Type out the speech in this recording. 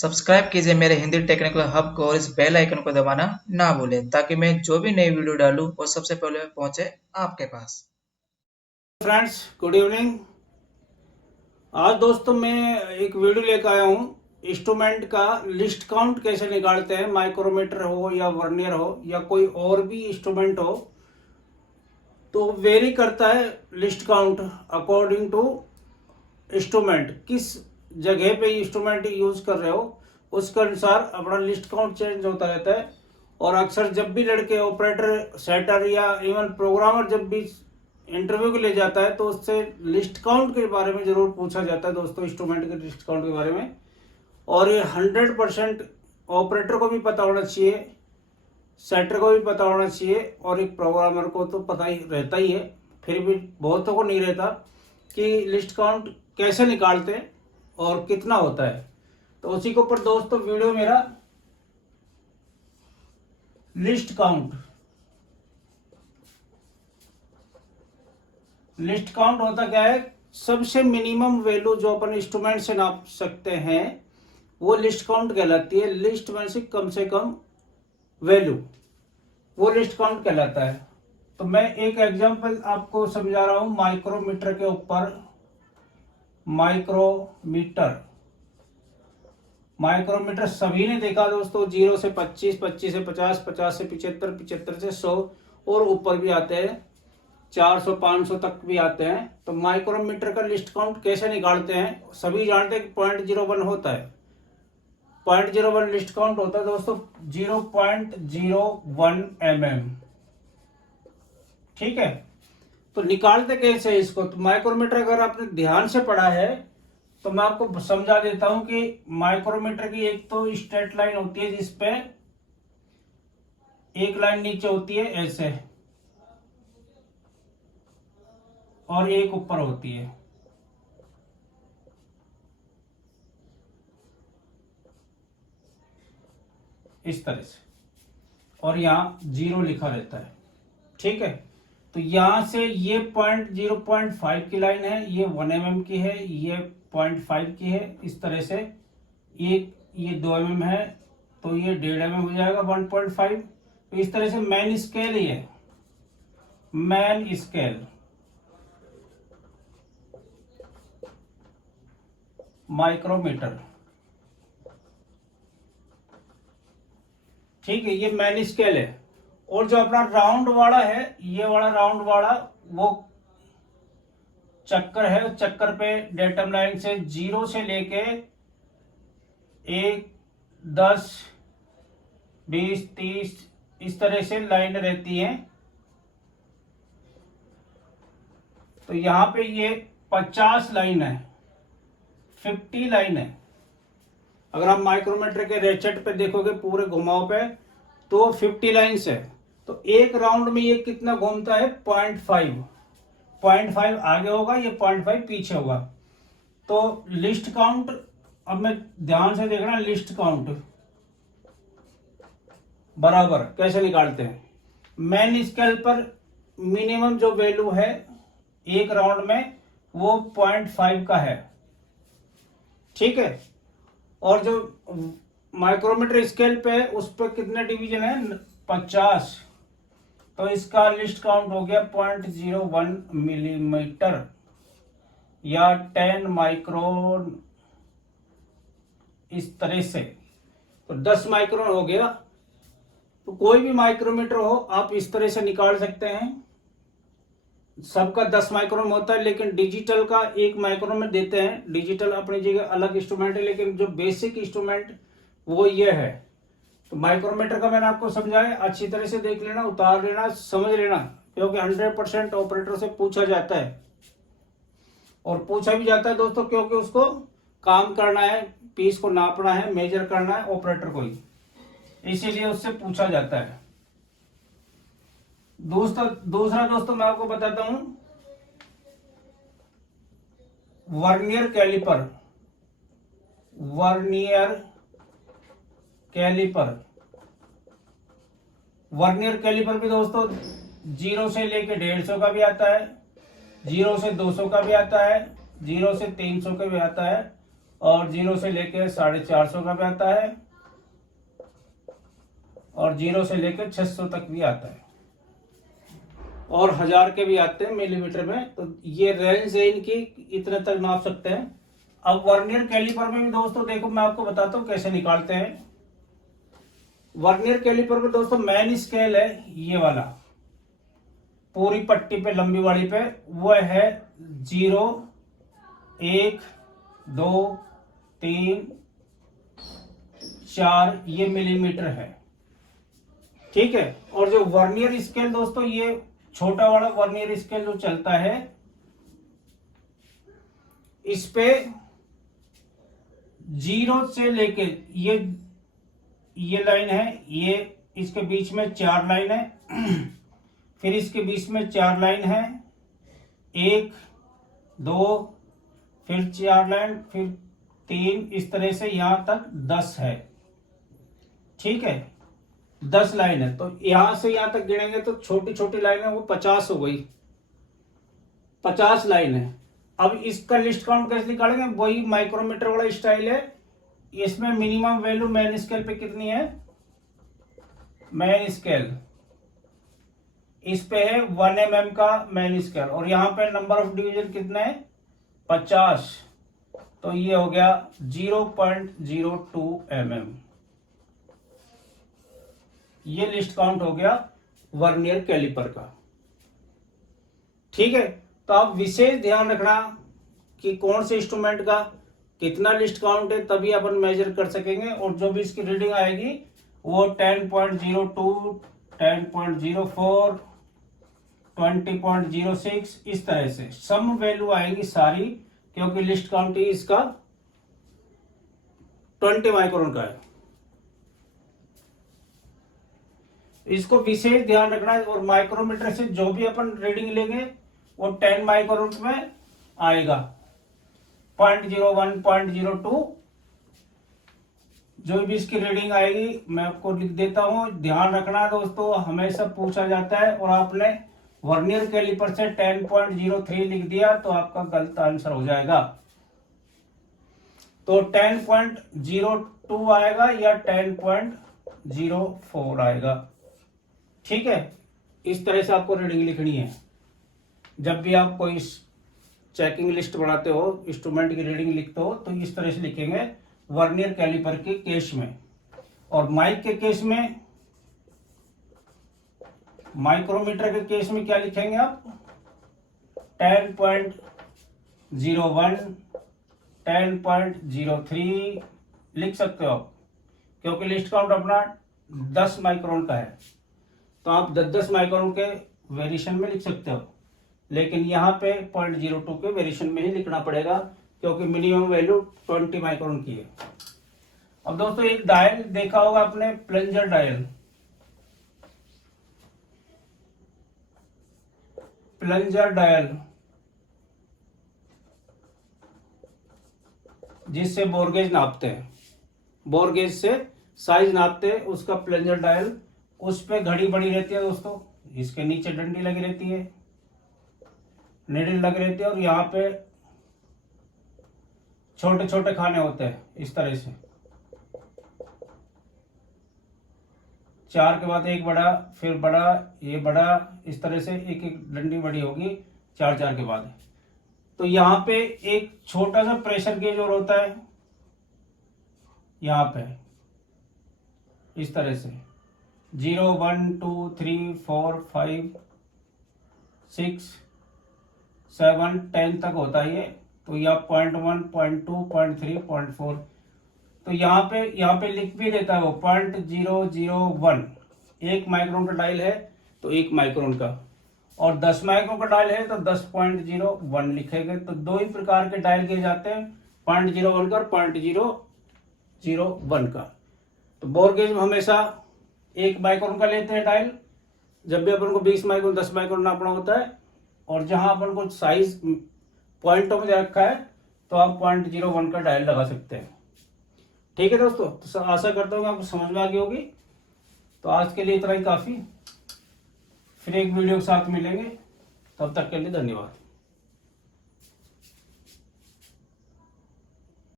Subscribe कीजिए मेरे Hindi technical hub को और इस बेल आइकन को दबाना ना भूलें ताकि मैं जो भी नई वीडियो डालूं वो सबसे पहले पहुंचे आपके पास। Friends, good evening. आज दोस्तों मैं एक वीडियो लेकर आया हूँ। इंस्ट्रूमेंट का लिस्ट काउंट कैसे निकालते हैं, माइक्रोमीटर हो या वर्नियर हो या कोई और भी इंस्ट्रूमेंट हो, तो वेरी करता है least count according to instrument. किस जगह पे इंस्ट्रूमेंट यूज कर रहे हो उसके अनुसार अपना लिस्ट काउंट चेंज होता रहता है। और अक्सर जब भी लड़के ऑपरेटर, सेटर या इवन प्रोग्रामर जब भी इंटरव्यू के लिए जाता है तो उससे लिस्ट काउंट के बारे में जरूर पूछा जाता है दोस्तों, इंस्ट्रूमेंट के लिस्ट काउंट के बारे में। और ये 100% ऑपरेटर को भी पता होना चाहिए, सेटर को भी पता होना चाहिए और एक प्रोग्रामर को तो पता ही रहता ही है, फिर भी बहुतों को नहीं रहता कि लिस्ट काउंट कैसे निकालते हैं और कितना होता है। तो उसी के ऊपर दोस्तों वीडियो मेरा लिस्ट काउंट। लिस्ट काउंट होता क्या है? सबसे मिनिमम वैल्यू जो अपन इंस्ट्रूमेंट से नाप सकते हैं वो लिस्ट काउंट कहलाती है। लिस्ट में से कम वैल्यू वो लिस्ट काउंट कहलाता है। तो मैं एक एग्जांपल आपको समझा रहा हूं माइक्रोमीटर के ऊपर। माइक्रोमीटर सभी ने देखा दोस्तों, 0 से 25, 25 से 50, 50 से 75, 75 से 100 और ऊपर भी आते हैं, 400, 500 तक भी आते हैं। तो माइक्रोमीटर का लिस्ट काउंट कैसे निकालते हैं? सभी जानते हैं कि 0.01 होता है। 0.01 लिस्ट काउंट होता है दोस्तों, 0.01 mm। ठीक है, तो निकालते कैसे इसको? तो माइक्रोमीटर अगर आपने ध्यान से पढ़ा है तो मैं आपको समझा देता हूं कि माइक्रोमीटर की एक तो स्ट्रेट लाइन होती है जिसपे एक लाइन नीचे होती है ऐसे और एक ऊपर होती है। इस तरह से, और यहां 0 लिखा रहता है। ठीक है, तो यहां से ये 0.5 की लाइन है, ये 1 mm की है, ये 0.5 की है। इस तरह से ये 2 mm है तो ये 1.5 mm हो जाएगा 1.5। तो इस तरह से मैन स्केल ही है, मैन स्केल माइक्रोमीटर। ठीक है, ये मैन स्केल है। और जो अपना राउंड वाला है, ये वाला राउंड वाला वो चक्कर है। चक्कर पे डेटम लाइन से 0 से लेके 1, 10, 20, 30 इस तरह से लाइन रहती है। तो यहां पे ये 50 लाइन है, 50 लाइन है। अगर आप माइक्रोमीटर के रेचेट पे देखोगे पूरे घुमाव पे तो 50 लाइन्स है। तो एक राउंड में ये कितना घूमता है? 0.5 आगे होगा, ये 0.5 पीछे होगा। तो लिस्ट काउंट, अब मैं ध्यान से देखना, लिस्ट काउंट बराबर कैसे निकालते हैं? मैन स्केल पर मिनिमम जो वैल्यू है एक राउंड में वो 0.5 का है। ठीक है, और जो माइक्रोमीटर स्केल पे उस पर कितने डिवीजन है? 50। तो इसका लिस्ट काउंट हो गया 0.01 मिलीमीटर या 10 माइक्रोन, इस तरह से। तो 10 माइक्रोन हो गया। तो कोई भी माइक्रोमीटर हो आप इस तरह से निकाल सकते हैं। सबका 10 माइक्रोन होता है, लेकिन डिजिटल का 1 माइक्रोन में देते हैं। डिजिटल अपनी जगह अलग इंस्ट्रूमेंट है, लेकिन जो बेसिक इंस्ट्रूमेंट वो ये है। तो माइक्रोमीटर का मैंने आपको समझाया, अच्छी तरह से देख लेना, उतार लेना, समझ लेना, क्योंकि 100% ऑपरेटर से पूछा जाता है। और पूछा भी जाता है दोस्तों, क्योंकि उसको काम करना है, पीस को नापना है, मेजर करना है ऑपरेटर को ही, इसीलिए उससे पूछा जाता है। दूसरा दोस्तों मैं आपको बताता हूं वर्नियर कैलिपर। वर्नियर कैलिपर भी दोस्तों 0 से लेके 150 का भी आता है, 0 से 200 का भी आता है, 0 से 300 का भी आता है और 0 से लेके 450 का भी आता है और 0 से लेकर 600 तक भी आता है और 1000 के भी आते हैं मिलीमीटर में। तो ये रेंज है इनकी, इतने तक नाप सकते हैं। अब वर्नियर कैलिपर में भी दोस्तों देखो मैं आपको बताता हूँ कैसे निकालते हैं। वर्नियर कैलिपर में दोस्तों मेन स्केल है ये वाला, पूरी पट्टी पे लंबी वाली पे, वो है 0, 1, 2, 3, 4 ये मिलीमीटर है, ठीक है। और जो वर्नियर स्केल दोस्तों, ये छोटा वाला वर्नियर स्केल जो चलता है, इस पे 0 से लेके ये लाइन है, ये इसके बीच में 4 लाइन है फिर इसके बीच में 4 लाइन है, 1, 2, फिर 4 लाइन, फिर 3, इस तरह से यहां तक 10 है, ठीक है। 10 लाइन है, तो यहां से यहां तक गिनेंगे तो छोटी छोटी लाइन है वो 50 हो गई, 50 लाइन है। अब इसका लिस्ट काउंट कैसे निकालेंगे, वही माइक्रोमीटर वाला स्टाइल है। इसमें मिनिमम वैल्यू मेन स्केल पे कितनी है, मेन स्केल इस पे है 1 mm का मेन स्केल, और यहाँ पे नंबर ऑफ डिवीजन कितने हैं, 50, तो ये हो गया 0.02 mm। ये लिस्ट काउंट हो गया वर्नियर कैलिपर का, ठीक है। तो आप विशेष ध्यान रखना कि कौन से इंस्ट्रूमेंट का कितना लिस्ट काउंट है, तभी अपन मेजर कर सकेंगे। और जो भी इसकी रीडिंग आएगी वो 10.02, 10.04, 20.06 इस तरह से सम वैल्यू आएगी सारी, क्योंकि लिस्ट काउंट ही इसका 20 माइक्रोन का है। इसको विशेष ध्यान रखना है। और माइक्रोमीटर से जो भी अपन रीडिंग लेंगे वो 10 माइक्रोन में आएगा, 0.01, 0.02 जो भी इसकी रीडिंग आएगी मैं आपको लिख देता हूं। ध्यान रखना दोस्तों, हमेशा पूछा जाता है और आपने वर्नियर कैलिपर से 10.03 लिख दिया तो आपका गलत आंसर हो जाएगा। तो 10.02 आएगा या 10.04 आएगा, ठीक है। इस तरह से आपको रीडिंग लिखनी है। जब भी आप कोई चेकिंग लिस्ट बनाते हो, इंस्ट्रूमेंट की रीडिंग लिखते हो, तो इस तरह से लिखेंगे वर्नियर कैलिपर के केस में। और माइक के केस में, माइक्रोमीटर के केस में क्या लिखेंगे आप, 10.01, 10.03 लिख सकते हो आप, क्योंकि लिस्ट काउंट अपना 10 माइक्रोन का है, तो आप 10 माइक्रोन के वेरिएशन में लिख सकते हो। लेकिन यहाँ पे 0.02 के वेरिएशन में ही लिखना पड़ेगा, क्योंकि मिनिमम वैल्यू 20 माइक्रोन की है। अब दोस्तों एक डायल देखा होगा आपने, प्लंजर डायल, प्लंजर डायल जिससे बोरगेज नापते हैं, बोरगेज से साइज नापते हैं, उसका प्लंजर डायल। उस पे घड़ी बड़ी रहती है दोस्तों, इसके नीचे डंडी लगी रहती है, निडल लगी रहती है, और यहाँ पे छोटे छोटे खाने होते हैं इस तरह से, 4 के बाद एक बड़ा, फिर बड़ा, ये बड़ा, इस तरह से एक एक डंडी बड़ी होगी 4 के बाद। तो यहाँ पे एक छोटा सा प्रेशर गेज और होता है यहाँ पे, इस तरह से 0, 1, 2, 3, 4, 5, 6, 7, 10 तक होता है ये। तो यह 0.1, 0.2, 0.3, 0.4, तो यहाँ पे लिख भी देता है वो 0.001। 1 माइक्रोन का डायल है तो 1 माइक्रोन का, और 10 माइक्रोन का डायल है तो 10.01 लिखेंगे। तो दो ही प्रकार के डायल किए जाते हैं, 0.01 का और 0.001 का। तो बोर गेज में हमेशा 1 माइक्रोन का लेते हैं डायल, जब भी अपन को 20 माइक्रोन 10 माइक्रोन नापना होता है। और जहां अपन को साइज पॉइंटों में दे रखा है तो आप 0.01 का डायल लगा सकते हैं, ठीक है दोस्तों। तो आशा करता हूँ आपको समझ में आ गई होगी। तो आज के लिए इतना ही काफ़ी, फिर एक वीडियो के साथ मिलेंगे, तब तक के लिए धन्यवाद।